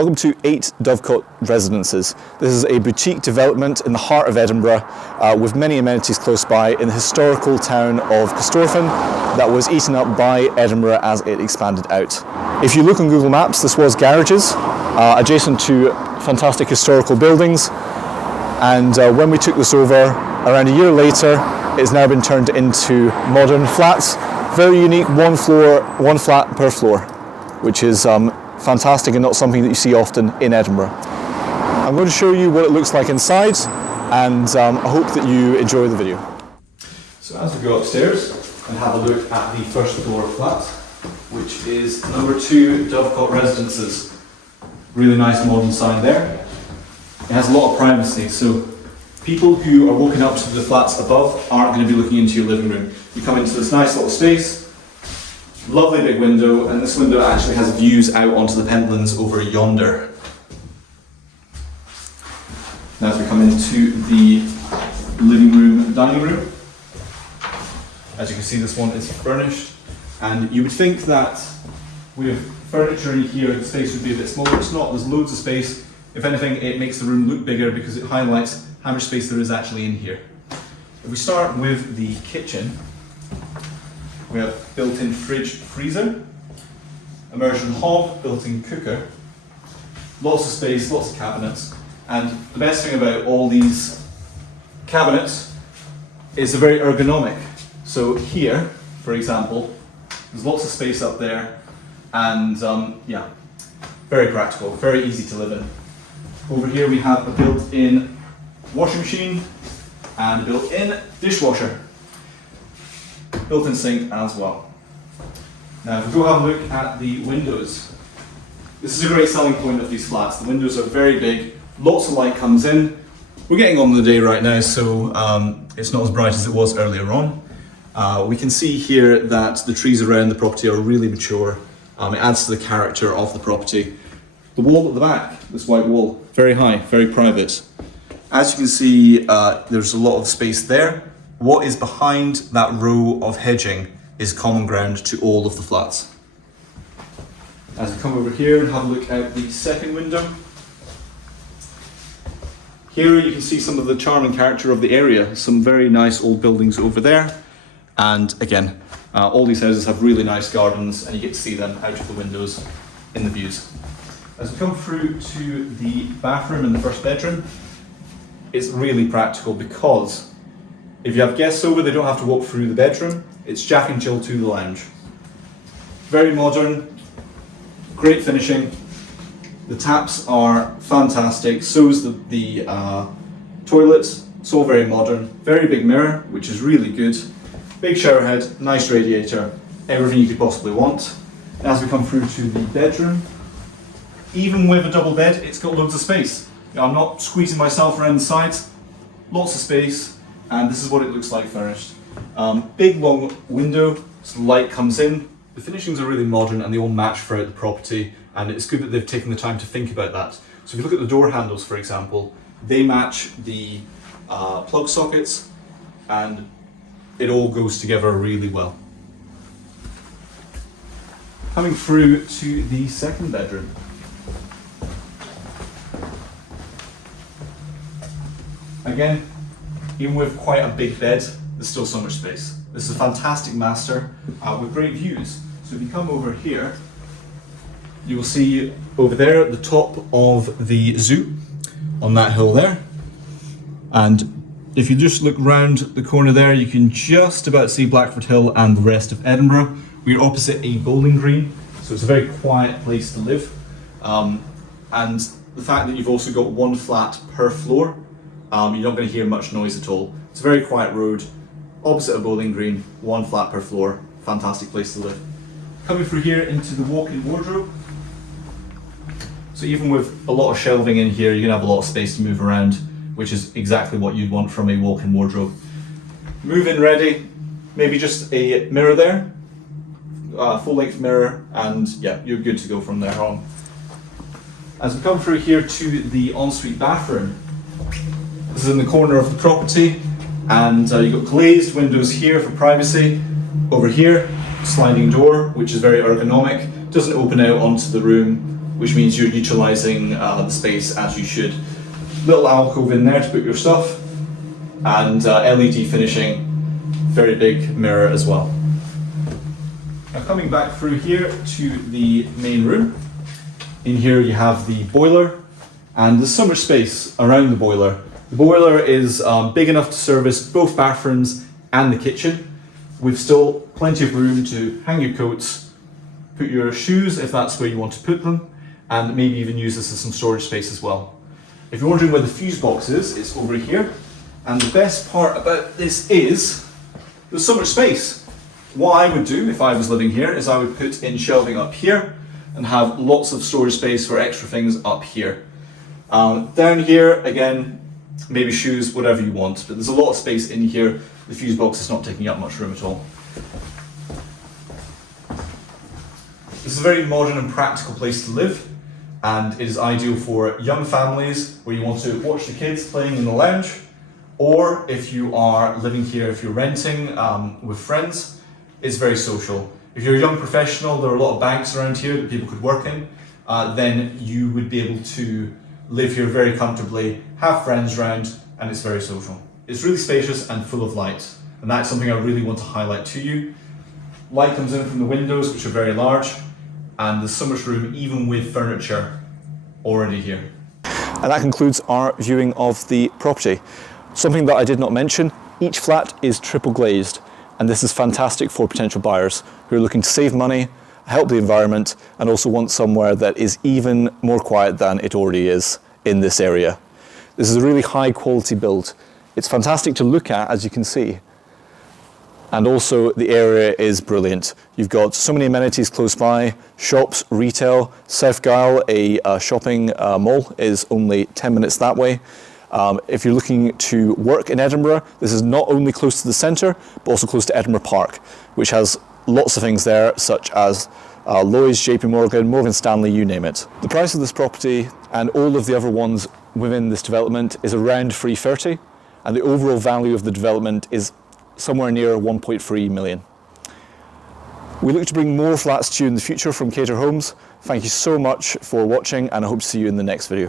Welcome to 8 Dovecot Residences. This is a boutique development in the heart of Edinburgh with many amenities close by in the historical town of Corstorphine that was eaten up by Edinburgh as it expanded out. If you look on Google Maps, this was garages adjacent to fantastic historical buildings, and when we took this over around a year later, it has now been turned into modern flats. Very unique, one flat per floor, which is fantastic and not something that you see often in Edinburgh. I'm going to show you what it looks like inside, and I hope that you enjoy the video. So as we go upstairs and have a look at the first floor flat, which is number 2 Dovecot Residences. Really nice modern sign there. It has a lot of privacy, so people who are walking up to the flats above aren't going to be looking into your living room. You come into this nice little space. Lovely big window, and this window actually has views out onto the Pentlands over yonder. Now as we come into the living room and dining room, as you can see, this one is furnished, and you would think that with furniture in here the space would be a bit smaller. It's not. There's loads of space. If anything, it makes the room look bigger because it highlights how much space there is actually in here. If we start with the kitchen, we have built-in fridge, freezer, immersion hob, built-in cooker, lots of space, lots of cabinets, and the best thing about all these cabinets is they're very ergonomic. So here, for example, there's lots of space up there, and yeah, very practical, very easy to live in. Over here we have a built-in washing machine and a built-in dishwasher. Built-in sink as well. Now if we go have a look at the windows, this is a great selling point of these flats. The windows are very big, lots of light comes in. We're getting on with the day right now, so it's not as bright as it was earlier on. We can see here that the trees around the property are really mature. It adds to the character of the property. The wall at the back, this white wall, very high, very private. As you can see, there's a lot of space there. What is behind that row of hedging is common ground to all of the flats. As we come over here and have a look at the second window, here you can see some of the charm and character of the area. Some very nice old buildings over there, and again, all these houses have really nice gardens, and you get to see them out of the windows in the views. As we come through to the bathroom and the first bedroom, it's really practical because if you have guests over, they don't have to walk through the bedroom. It's jack and jill to the lounge. Very modern, great finishing. The taps are fantastic, so is the toilets. It's all very modern. Very big mirror, which is really good. Big shower head, nice radiator, everything you could possibly want. As we come through to the bedroom, even with a double bed, it's got loads of space. I'm not squeezing myself around the sides. Lots of space. And this is what it looks like furnished. Big long window, so light comes in. The finishings are really modern and they all match throughout the property, and it's good that they've taken the time to think about that. So if you look at the door handles, for example, they match the plug sockets, and it all goes together really well. Coming through to the second bedroom. Again, even with quite a big bed, there's still so much space. This is a fantastic master with great views. So if you come over here, you will see over there at the top of the zoo, on that hill there. And if you just look round the corner there, you can just about see Blackford Hill and the rest of Edinburgh. We're opposite a bowling green, so it's a very quiet place to live. And the fact that you've also got one flat per floor, you're not going to hear much noise at all. It's a very quiet road, opposite a bowling green, one flat per floor, fantastic place to live. Coming through here into the walk-in wardrobe. So even with a lot of shelving in here, you're going to have a lot of space to move around, which is exactly what you'd want from a walk-in wardrobe. Move-in ready, maybe just a mirror there, full-length mirror, and yeah, you're good to go from there on. As we come through here to the ensuite bathroom, this is in the corner of the property, and you've got glazed windows here for privacy. Over here, sliding door, which is very ergonomic, doesn't open out onto the room which means you're utilising the space as you should. Little alcove in there to put your stuff, and LED finishing, very big mirror as well. Now coming back through here to the main room, in here you have the boiler, and there's so much space around the boiler. The boiler is big enough to service both bathrooms and the kitchen, with still plenty of room to hang your coats, put your shoes if that's where you want to put them, and maybe even use this as some storage space as well. If you're wondering where the fuse box is, it's over here. And the best part about this is there's so much space. What I would do if I was living here is I would put in shelving up here and have lots of storage space for extra things up here. Down here, again, maybe shoes, whatever you want, but there's a lot of space in here. The fuse box is not taking up much room at all. This is a very modern and practical place to live, and it is ideal for young families where you want to watch the kids playing in the lounge, or if you are living here, if you're renting with friends, it's very social. If you're a young professional, there are a lot of banks around here that people could work in, then you would be able to live here very comfortably, have friends around, and it's very social. It's really spacious and full of light, and that's something I really want to highlight to you. Light comes in from the windows, which are very large, and there's so much room even with furniture already here. And that concludes our viewing of the property. Something that I did not mention, each flat is triple glazed, and this is fantastic for potential buyers who are looking to save money, help the environment, and also want somewhere that is even more quiet than it already is in this area. This is a really high quality build. It's fantastic to look at, as you can see. And also the area is brilliant. You've got so many amenities close by, shops, retail. South Gyle, a shopping mall, is only 10 minutes that way. If you're looking to work in Edinburgh, this is not only close to the centre, but also close to Edinburgh Park, which has lots of things there, such as Lloyds, JP Morgan, Morgan Stanley, you name it. The price of this property and all of the other ones within this development is around 330, and the overall value of the development is somewhere near 1.3 million. We look to bring more flats to you in the future from Cater Homes. Thank you so much for watching, and I hope to see you in the next video.